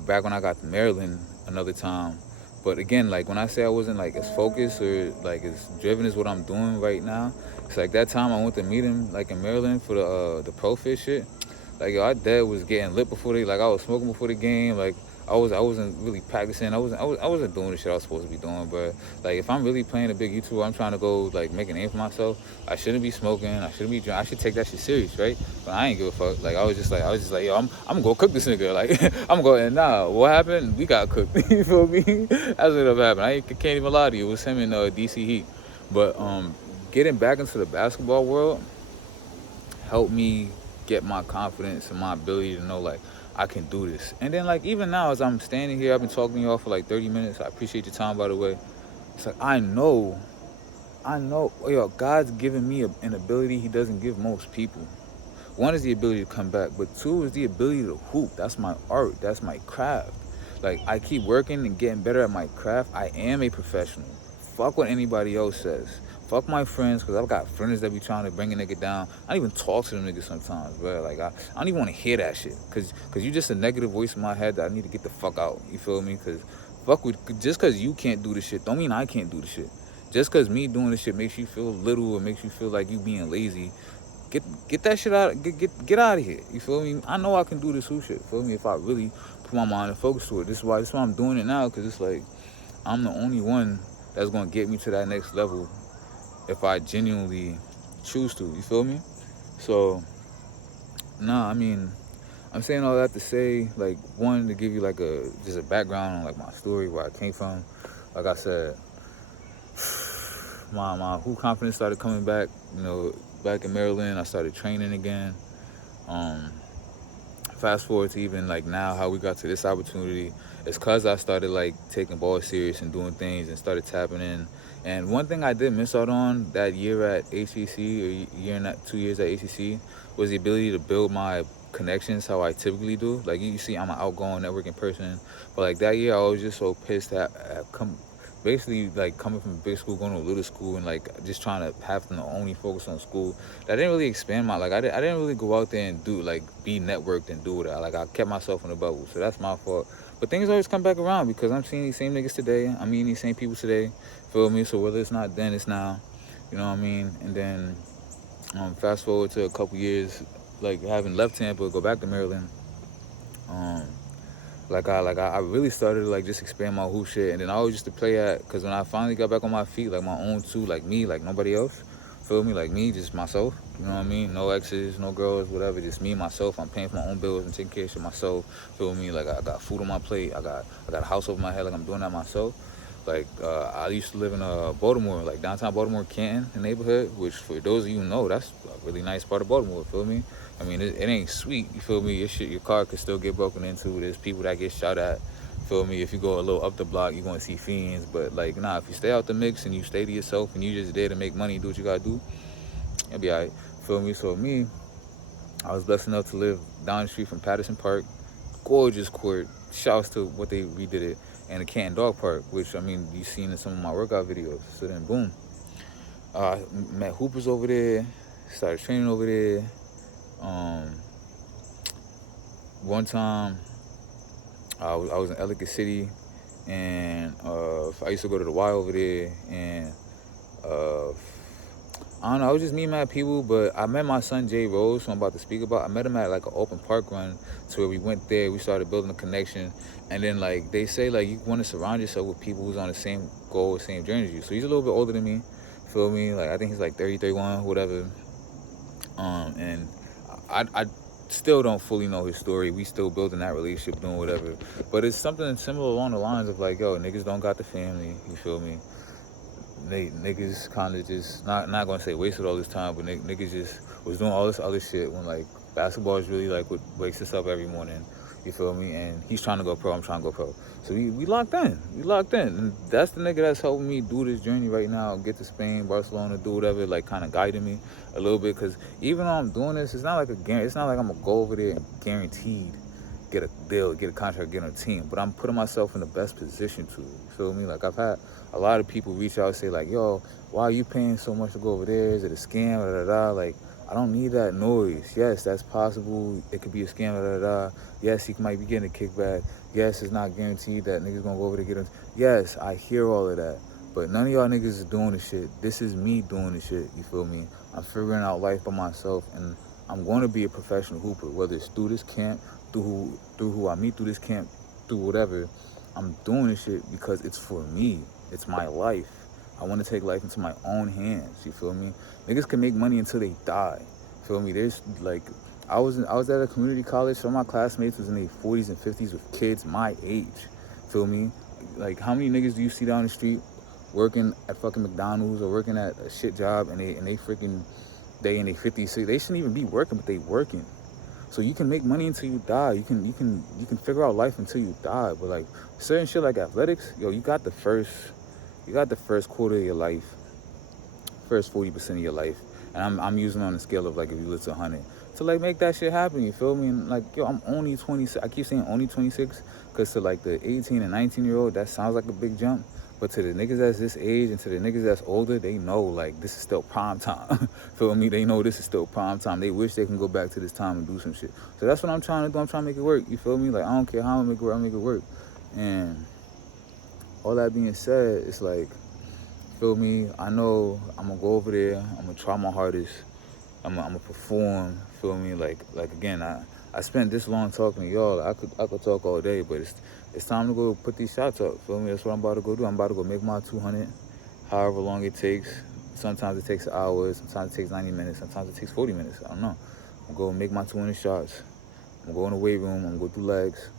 back when I got to Maryland another time. But again, like, when I say I wasn't like as focused or like as driven as what I'm doing right now, it's like that time I went to meet him like in Maryland for the pro fit shit. Like, yo, I dead was getting lit before like I was smoking before the game. Like, I wasn't really practicing. I wasn't doing the shit I was supposed to be doing. But like, if I'm really playing a big YouTuber, I'm trying to go like make a name for myself. I shouldn't be smoking. I shouldn't be drinking. I should take that shit serious, right? But I ain't give a fuck. Like, I was just like, yo, I'm gonna go cook this nigga. Like, I'm going. And nah, what happened? We got cooked. You feel me? That's what ended up happening. Can't even lie to you. It was him and DC Heat. But getting back into the basketball world helped me get my confidence and my ability to know like I can do this. And then like even now as I'm standing here, I've been talking to y'all for like 30 minutes. I appreciate your time, by the way. It's like I know, yo, God's given me an ability He doesn't give most people. One is the ability to come back, but two is the ability to hoop. That's my art. That's my craft. Like I keep working and getting better at my craft. I am a professional. Fuck what anybody else says. Fuck my friends, because I've got friends that be trying to bring a nigga down. I don't even talk to them niggas sometimes, bro. Like, I don't even want to hear that shit. Because you just a negative voice in my head that I need to get the fuck out. You feel me? Because just because you can't do the shit don't mean I can't do the shit. Just because me doing this shit makes you feel little or makes you feel like you being lazy, get that shit out. Get out of here. You feel me? I know I can do this who shit. Feel me? If I really put my mind and focus to it. This is why I'm doing it now, because it's like I'm the only one that's gonna get me to that next level if I genuinely choose to. You feel me? So nah, I mean, I'm saying all that to say, like, one, to give you like just a background on like my story, where I came from. Like I said, my hoop confidence started coming back. You know, back in Maryland, I started training again. Fast forward to even like now, how we got to this opportunity, it's cause I started like taking ball serious and doing things and started tapping in. And one thing I did miss out on that year at ACC, or year and 2 years at ACC, was the ability to build my connections how I typically do. Like you see, I'm an outgoing networking person, but like that year I was just so pissed at basically like coming from a big school, going to a little school, and like just trying to have to only focus on school. That didn't really expand my, like I didn't really go out there and do like be networked and do that. Like I kept myself in a bubble, so that's my fault. But things always come back around, because I'm seeing these same niggas today. I'm meeting these same people today. Feel me? So whether it's not then, it's now. You know what I mean? And then fast forward to a couple years, like having left Tampa, go back to Maryland. I really started to like just expand my hoop shit, and then I always used to play at, because when I finally got back on my feet, like my own two, like me, like nobody else, feel me, like me, just myself, you know what I mean, no exes, no girls, whatever, just me, myself. I'm paying for my own bills and taking care of shit myself, feel me, like I got food on my plate, I got a house over my head, like I'm doing that myself. Like I used to live in Baltimore, like downtown Baltimore, Canton, the neighborhood, which for those of you who know, that's a really nice part of Baltimore, feel me. I mean, it ain't sweet, you feel me? Your car could still get broken into. There's people that get shot at, feel me? If you go a little up the block, you're going to see fiends. But, like, nah, if you stay out the mix and you stay to yourself and you just there to make money and do what you got to do, you'll be all right, feel me? So, me, I was blessed enough to live down the street from Patterson Park. Gorgeous court. Shouts to what they redid it. And the Canton Dog Park, which, I mean, you've seen in some of my workout videos. So then, boom. Met hoopers over there. Started training over there. One time I was in Ellicott City, and I used to go to the Y over there, and I don't know, I was just meeting mad people. But I met my son Jay Rose, who I'm about to speak about. I met him at like an open park run, to where we went there, we started building a connection. And then like they say, like you want to surround yourself with people who's on the same goal, same journey as you. So he's a little bit older than me, feel me? Like I think he's like 30, 31, whatever. And I still don't fully know his story. We still building that relationship, doing whatever. But it's something similar along the lines of like, yo, niggas don't got the family, you feel me? Niggas kind of just, not gonna say wasted all this time, but niggas just was doing all this other shit when like basketball is really like what wakes us up every morning. You feel me? And he's trying to go pro, I'm trying to go pro. So we locked in. We locked in. And that's the nigga that's helping me do this journey right now, get to Spain, Barcelona, do whatever, like kind of guiding me a little bit. Because even though I'm doing this, it's not like it's not like I'm going to go over there and guaranteed get a deal, get a contract, get on a team. But I'm putting myself in the best position to. You feel me? Like I've had a lot of people reach out and say like, yo, why are you paying so much to go over there? Is it a scam? Da, da, da. Like, I don't need that noise. Yes, that's possible. It could be a scam. Da, da, da. Yes, he might be getting a kickback. Yes, it's not guaranteed that niggas gonna go over to get him. Yes, I hear all of that. But none of y'all niggas is doing this shit. This is me doing this shit. You feel me? I'm figuring out life by myself, and I'm going to be a professional hooper, whether it's through this camp, through who I meet through this camp, through whatever, I'm doing this shit because it's for me. It's my life. I want to take life into my own hands. You feel me? Niggas can make money until they die. Feel me? There's like, I was at a community college. Some of my classmates was in their 40s and 50s with kids my age. Feel me? Like, how many niggas do you see down the street working at fucking McDonald's or working at a shit job, and they freaking, they in their 50s? So they shouldn't even be working, but they working. So you can make money until you die. You can figure out life until you die. But like certain shit like athletics, yo, you got the first quarter of your life, first 40% of your life, and I'm using on the scale of like if you live to 100 to like make that shit happen. You feel me? And like, yo, I'm only 26. I keep saying only 26 because to like the 18 and 19-year-old, that sounds like a big jump. But to the niggas that's this age and to the niggas that's older, they know like this is still prime time. Feel me? They know this is still prime time. They wish they can go back to this time and do some shit. So that's what I'm trying to do. I'm trying to make it work. You feel me? Like, I don't care how I make it work, I make it work. And all that being said, it's like, feel me? I know I'm gonna go over there. I'm gonna try my hardest. I'm gonna perform. Feel me? Like again, I spent this long talking to y'all. I could talk all day, but it's time to go put these shots up. Feel me? That's what I'm about to go do. I'm about to go make my 200, however long it takes. Sometimes it takes hours. Sometimes it takes 90 minutes. Sometimes it takes 40 minutes. I don't know. I'm gonna go make my 200 shots. I'm gonna go in the weight room. I'm gonna go do legs.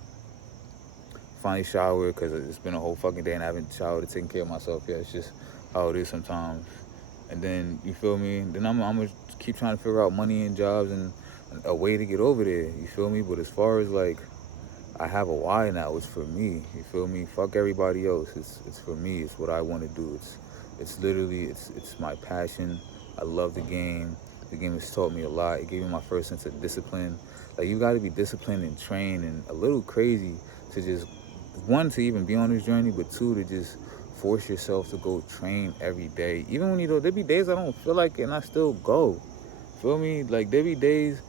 Finally shower because it's been a whole fucking day and I haven't showered or taken care of myself yet. It's just how it is sometimes. And then, you feel me? Then I'm gonna keep trying to figure out money and jobs and a way to get over there. You feel me? But as far as like, I have a why now. It's for me. You feel me? Fuck everybody else. It's for me. It's what I want to do. It's literally it's my passion. I love the game. The game has taught me a lot. It gave me my first sense of discipline. Like, you got to be disciplined and trained and a little crazy to just, one, to even be on this journey, but two, to just force yourself to go train every day. Even when there be days I don't feel like it and I still go. Feel me? Like, there be days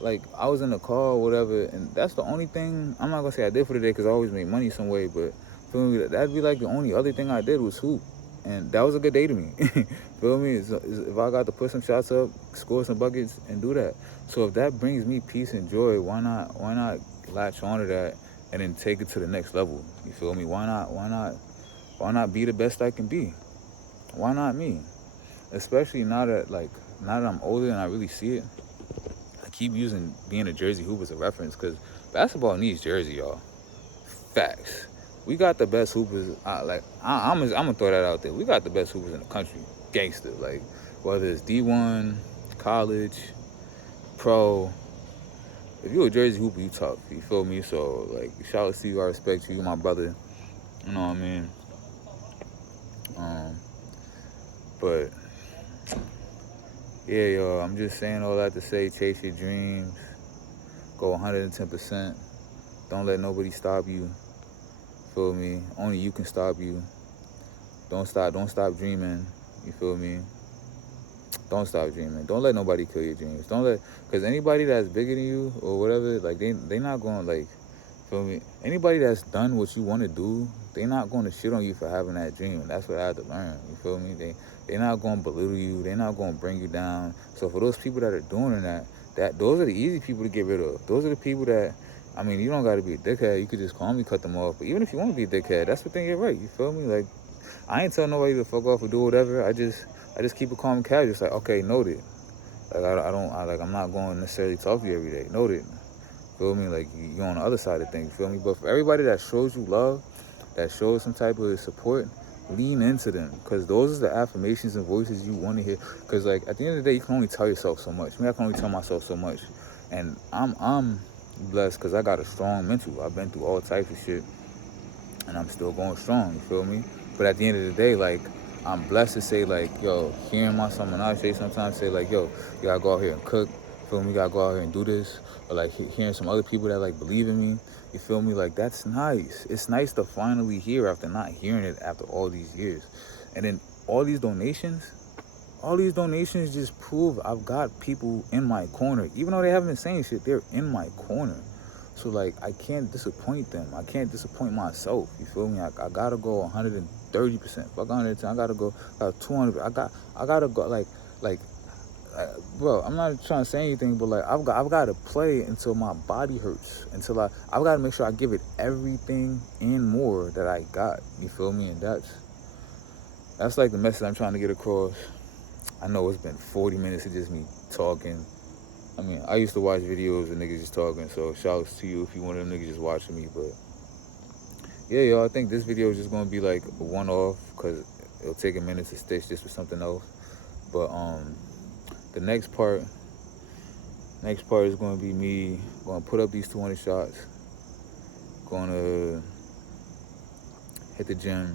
like I was in the car or whatever, and that's the only thing, I'm not gonna say I did for the day because I always make money some way, but feel me, that'd be like the only other thing I did was hoop, and that was a good day to me. Feel me? If I got to put some shots up, score some buckets, and do that. So if that brings me peace and joy, why not latch onto that and then take it to the next level? You feel me? Why not be the best I can be? Why not me? Especially now that I'm older and I really see it. I keep using being a Jersey hoop as a reference because basketball needs Jersey, y'all. Facts. We got the best hoopers. I'm gonna throw that out there. We got the best hoopers in the country. Gangster. Like, whether it's D1, college, pro. If you're a Jersey hooper, you tough. You feel me? So, like, shout out to you. I respect you. You're my brother. You know what I mean? But yeah, yo, I'm just saying all that to say, chase your dreams, go 110%. Don't let nobody stop you. Feel me? Only you can stop you. Don't stop dreaming. You feel me? Don't stop dreaming. Don't let nobody kill your dreams. Because anybody that's bigger than you or whatever, like, they not going to, like, feel me? Anybody that's done what you want to do, they not going to shit on you for having that dream. That's what I had to learn. You feel me? They're not going to belittle you. They're not going to bring you down. So for those people that are doing that, those are the easy people to get rid of. Those are the people that, I mean, you don't got to be a dickhead. You could just calmly cut them off. But even if you want to be a dickhead, that's what they get right. You feel me? Like, I ain't telling nobody to fuck off or do whatever. I just keep it calm and casual. It's like, okay, noted. Like, I'm not going to necessarily talk to you every day. Noted. Feel me? Like, you're on the other side of things. Feel me? But for everybody that shows you love, that shows some type of support, lean into them, because those are the affirmations and voices you want to hear. Because, like, at the end of the day, you can only tell yourself so much. I can only tell myself so much. And I'm blessed because I got a strong mental. I've been through all types of shit, and I'm still going strong. You feel me? But at the end of the day, like, I'm blessed to say, like, yo, hearing my son Menashe sometimes say, like, yo, you gotta go out here and cook. Feel me? You gotta go out here and do this. Or, like, hearing some other people that, like, believe in me. You feel me? Like, that's nice. It's nice to finally hear after not hearing it after all these years. And then all these donations just prove I've got people in my corner. Even though they haven't been saying shit, they're in my corner. So, like, I can't disappoint them. I can't disappoint myself. You feel me? I gotta go 130%. Fuck 110. I gotta go 200. I gotta go, like, bro, I'm not trying to say anything, but like I've got to play until my body hurts, until I've got to make sure I give it everything and more that I got. You feel me? And that's like the message I'm trying to get across. I know it's been 40 minutes of just me talking. I mean, I used to watch videos of niggas just talking, so shouts to you if you one of them niggas just watching me. But yeah, y'all, I think this video is just gonna be like a one-off because it'll take a minute to stitch this with something else. But the next part is gonna be me gonna put up these 200 shots, gonna hit the gym,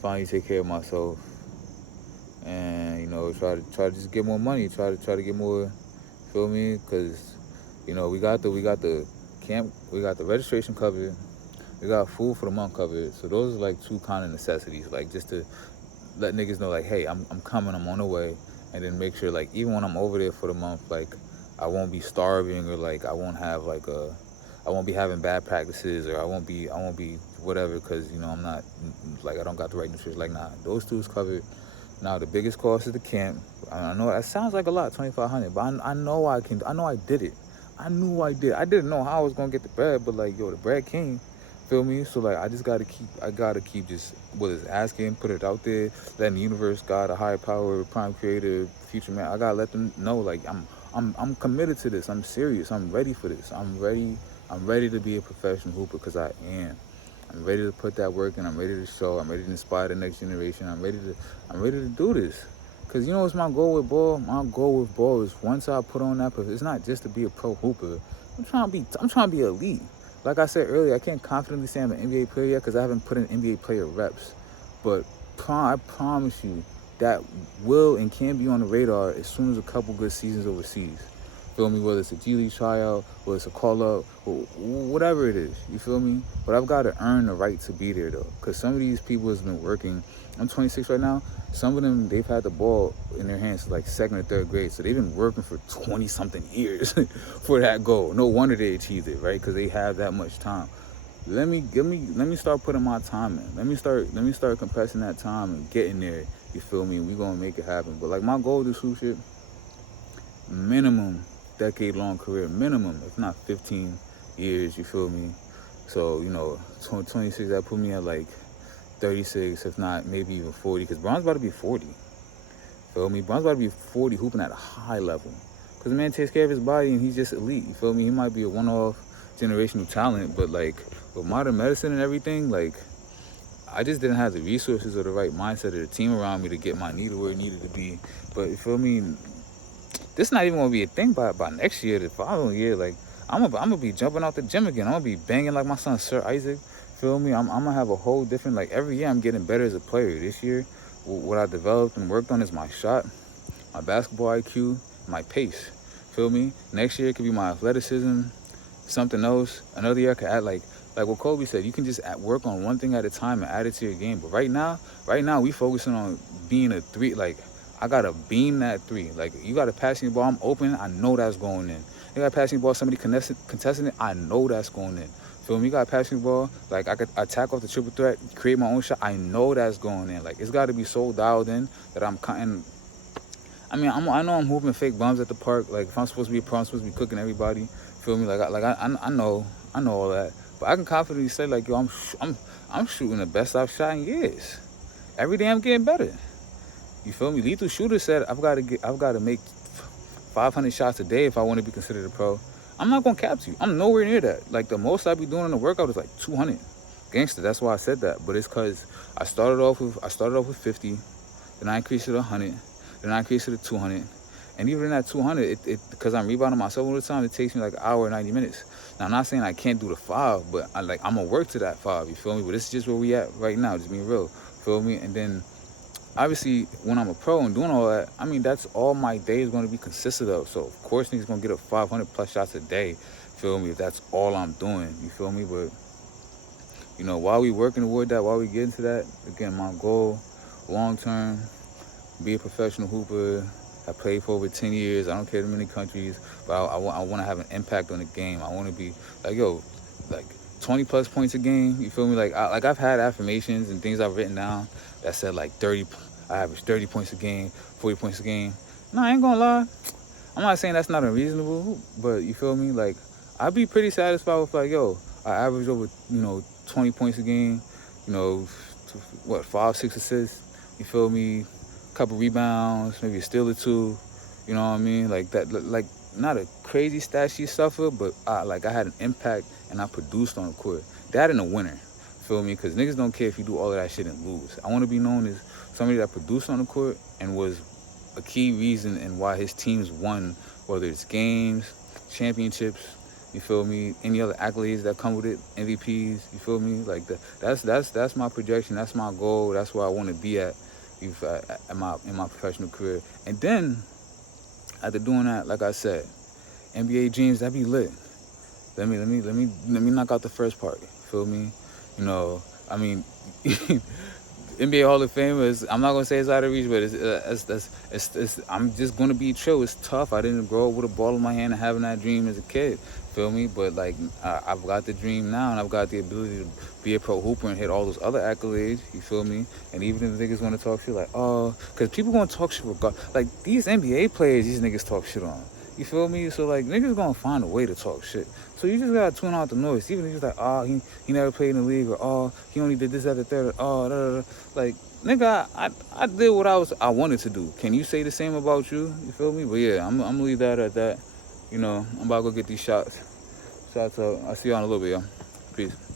finally take care of myself, and you know try to just get more money, try to get more, feel me? Because you know we got the camp, we got the registration covered, we got food for the month covered. So those are like two kind of necessities, like just to let niggas know like, hey, I'm coming, I'm on the way. And then make sure like even when I'm over there for the month, like I won't be starving, or like I won't be having bad practices, or I won't be whatever, because you know I'm not like, I don't got the right nutrition. Like, nah, those two is covered. Now the biggest cost is the camp. I know that sounds like a lot, 2,500, but I know I did it. I knew I did. I didn't know how I was gonna get the bread, but like, yo, the bread came. Feel me? So like, I gotta keep just what is asking, put it out there, letting the universe, God, a higher power, prime creator, future man. I gotta let them know like I'm committed to this. I'm serious. I'm ready for this. I'm ready to be a professional hooper, because I am. I'm ready to put that work in. I'm ready to show. I'm ready to inspire the next generation. I'm ready to do this. Cause you know what's my goal with ball? My goal with ball is once I put on that, it's not just to be a pro hooper. I'm trying to be elite. Like I said earlier, I can't confidently say I'm an NBA player yet because I haven't put in NBA player reps. But I promise you that will and can be on the radar as soon as a couple good seasons overseas. Feel me? Whether it's a G League tryout, whether it's a call-up, or whatever it is. You feel me? But I've got to earn the right to be there, though. Because some of these people has been working. I'm 26 right now. Some of them, they've had the ball in their hands since like 2nd or 3rd grade. So they've been working for 20-something years for that goal. No wonder they achieved it, right? Because they have that much time. Let me start putting my time in. Let me start compressing that time and getting there. You feel me? We gonna make it happen. But like, my goal to shoot shit, minimum decade-long career, minimum, if not 15 years. You feel me? So you know, 26, that put me at like 36, if not maybe even 40. Because Bron's about to be 40. Feel me? Bron's about to be 40, hooping at a high level. Because the man takes care of his body and he's just elite. You feel me? He might be a one-off generational talent, but like with modern medicine and everything, like I just didn't have the resources or the right mindset of the team around me to get my needle where it needed to be. But you feel me? This not even gonna be a thing by next year, the following year. Like I'm gonna be jumping out the gym again. I'm gonna be banging like my son Sir Isaac. Feel me? I'm gonna have a whole different, like every year I'm getting better as a player. This year, what I developed and worked on is my shot, my basketball IQ, my pace. Feel me? Next year it could be my athleticism, something else. Another year I could add like what Kobe said, you can just work on one thing at a time and add it to your game. But right now we focusing on being a three. Like I gotta beam that three. Like you got a passing ball, I'm open, I know that's going in. You got a passing ball, somebody contesting it, I know that's going in. Feel me? You got a passing ball, like I could attack off the triple threat, create my own shot, I know that's going in. Like it's gotta be so dialed in that I'm cutting. I mean, I know I'm hooping fake bums at the park. Like if I'm supposed to be a pro, I'm supposed to be cooking everybody. Feel me? I know all that. But I can confidently say like, yo, I'm shooting the best I've shot in years. Every day I'm getting better. You feel me? Lethal Shooter said I've got to make 500 shots a day if I want to be considered a pro. I'm not gonna cap to you. I'm nowhere near that. Like the most I be doing in the workout is like 200. Gangster. That's why I said that. But it's cause I started off with 50, then I increased it to 100, then I increased it to 200. And even in that 200, because I'm rebounding myself all the time, it takes me like an hour and 90 minutes. Now, I'm not saying I can't do the 5, but I'm going to work to that 5, you feel me? But this is just where we at right now, just being real, feel me? And then, obviously, when I'm a pro and doing all that, I mean, that's all my day is going to be consisted of. So, of course, niggas going to get a 500-plus shots a day, feel me, if that's all I'm doing, you feel me? But, you know, while we working toward that, while we get into that, again, my goal, long-term, be a professional hooper. I played for over 10 years. I don't care too many countries, but I want to have an impact on the game. I want to be like, yo, like 20 plus points a game. You feel me? Like I've had affirmations and things I've written down that said like 30. I average 30 points a game, 40 points a game. No, I ain't gonna lie. I'm not saying that's not unreasonable, but you feel me? Like, I'd be pretty satisfied with, like, yo, I average over, 20 points a game, 5, 6 assists, you feel me? Couple rebounds, maybe a steal or two, you know what I mean? Like, that, like, not a crazy stat sheet suffer, but I had an impact and I produced on the court. That in a winner, feel me? Because niggas don't care if you do all of that shit and lose. I want to be known as somebody that produced on the court and was a key reason in why his teams won, whether it's games, championships, you feel me, any other accolades that come with it, MVPs, you feel me? Like, that's my projection, that's my goal, that's where I want to be at in my professional career. And then after doing that, like I said, NBA dreams, that be lit. Let me knock out the first part. Feel me? I mean, NBA Hall of Fame is, I'm not gonna say it's out of reach, but it's I'm just gonna be true. It's tough. I didn't grow up with a ball in my hand and having that dream as a kid. Feel me? But like, I've got the dream now, and I've got the ability to be a pro hooper and hit all those other accolades. You feel me? And even if niggas want to talk shit, like, oh, because people gonna talk shit like these NBA players, these niggas talk shit on. You feel me? So like, niggas gonna find a way to talk shit. So you just gotta tune out the noise. Even if you're like, oh, he never played in the league, or oh, he only did this, that, the third, or oh, da, da, da. Like, nigga, I did what I wanted to do. Can you say the same about you? You feel me? But yeah, I'm gonna leave that at that. I'm about to go get these shots. Shots up. I'll see y'all in a little bit, y'all. Peace.